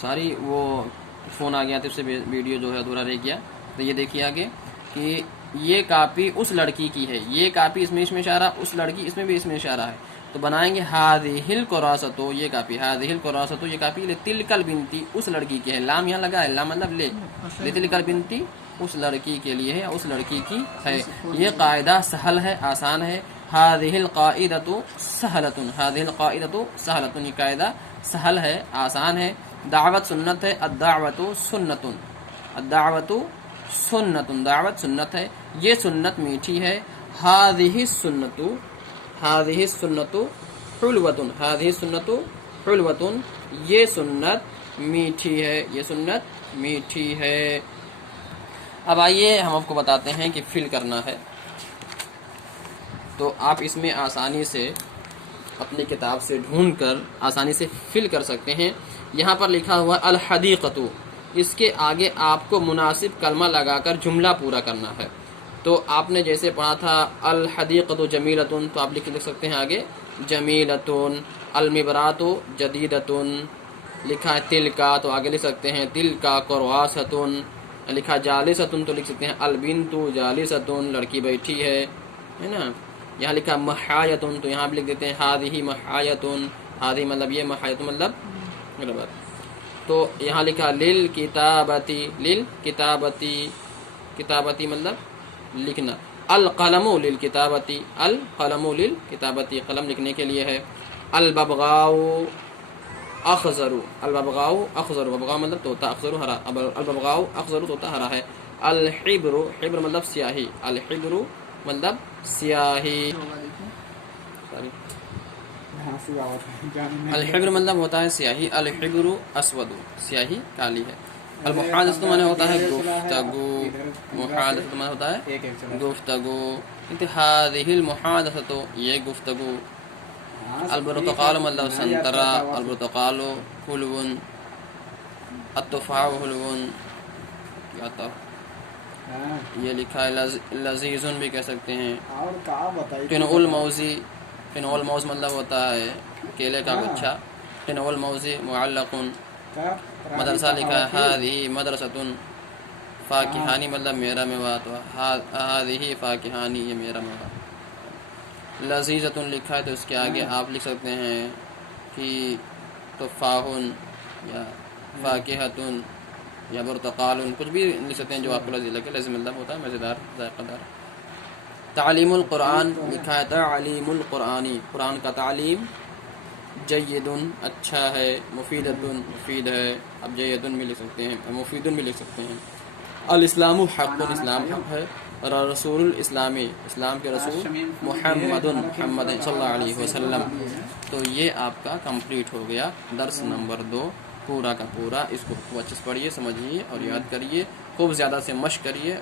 ساری وہ فون آ گیا تھا، اس سے ویڈیو جو ہے ادھورا رہ گیا. تو یہ دیکھیے آگے کہ یہ کاپی اس لڑکی کی ہے، یہ کاپی اس میں اشارہ، اس لڑکی اس میں بھی اس میں اشارہ ہے. تو بنائیں گے ہذہ القراصۃ، یہ کاپی ہذہ القراصۃ، یہ کاپی لتلک البنتی، اس لڑکی کی ہے. لام یہاں لگا ہے، لام مطلب لے، لتلک البنتی اس لڑکی کے لیے ہے یا اس لڑکی کی ہے. یہ قاعدہ سہل ہے، آسان ہے. ہذہ القاعدۃ سہلۃ، ہذہ القاعدۃ سہلۃ، یہ قاعدہ سہل ہے، آسان ہے. دعوت سنت ہے، الدعوت سنت، الدعوت سنت، دعوت سنت ہے، یہ سنت میٹھی ہے. ہذہ السنت، ہذہ السنت حلوۃ، ہذہ السنت حلوۃ، یہ سنت میٹھی ہے، یہ سنت میٹھی ہے. اب آئیے ہم آپ کو بتاتے ہیں کہ فل کرنا ہے. تو آپ اس میں آسانی سے اپنی کتاب سے ڈھونڈ کر آسانی سے فل کر سکتے ہیں. یہاں پر لکھا ہوا الحدیقۃ، اس کے آگے آپ کو مناسب کلمہ لگا کر جملہ پورا کرنا ہے. تو آپ نے جیسے پڑھا تھا الحدیقۃ جمیلۃ، تو آپ لکھ سکتے ہیں آگے جمیلۃ. المبرات جدیدۃ، لکھا ہے تلکا، تو آگے لکھ سکتے ہیں تلکا قرواصۃ. لکھا جالسۃ، تو لکھ سکتے ہیں البنت جالسۃ، لڑکی بیٹھی ہے نا. یہاں لکھا محایۃ، تو یہاں بھی لکھ دیتے ہیں ہذہ محایۃ، ہذہ مطلب یہ، محایۃ مطلب. تو یہاں لکھا للکتابتی، للکتابتی، کتابتی مطلب لکھنا. القلم للکتابتی، القلم للکتابتی، قلم لکھنے کے لیے ہے. الببغاء اخضر، الببغاء اخضر، ببغاء مطلب طوطا، اخضر ہرا، الببغاء اخضر طوطا ہرا ہے. الحبر، حبر مطلب سیاہی، الحبر مطلب سیاہی. الحبر مطلب ہوتا ہے سیاہی، الحبر اسود، سیاہی کالی ہے. المحادثۃ معنی ہوتا ہے گفتگو، محادثۃ معنی ہوتا ہے گفتگو. هذه المحادثۃ، یہ گفتگو. البرتقال مطلب سنترا، البرتقال حلو، التفاح حلو، یہ لکھا ہے لذیذ بھی کہہ سکتے ہیں. قنع الموزی، قنع الموز مطلب ہوتا ہے کیلے کا گچھا. قنع الموز معلق. مدرسہ لکھا ہے ہذہ مدرسۃ. فاکہانی مطلب میرا میوہ، تو ہذہ فاکہانی، یہ میرا میوہ. لذیذۃ لکھا ہے، تو اس کے آگے آپ لکھ سکتے ہیں کہ تفاح یا فاکہۃ یا برتقال، کچھ بھی لکھ سکتے ہیں جو آپ کو لذیذ لگے. لذیذ مطلب ہوتا ہے مزیدار، ذائقہ دار. تعلیم القرآن لکھا ہے تعلیم القرآنی، قرآن کا تعلیم. جید اچھا ہے، مفیدۃ مفید ہے. اب جید بھی لکھ سکتے ہیں، مفید بھی لکھ سکتے ہیں. الاسلام حق، اسلام حق ہے. رسول الاسلامی، اسلام کے رسول محمد، محمد صلی اللہ علیہ وسلم. تو یہ آپ کا کمپلیٹ ہو گیا درس نمبر 2 پورا کا پورا. اس کو خوب اچھے سے پڑھیے، سمجھیے اور یاد کریے، خوب زیادہ سے مشق کریے.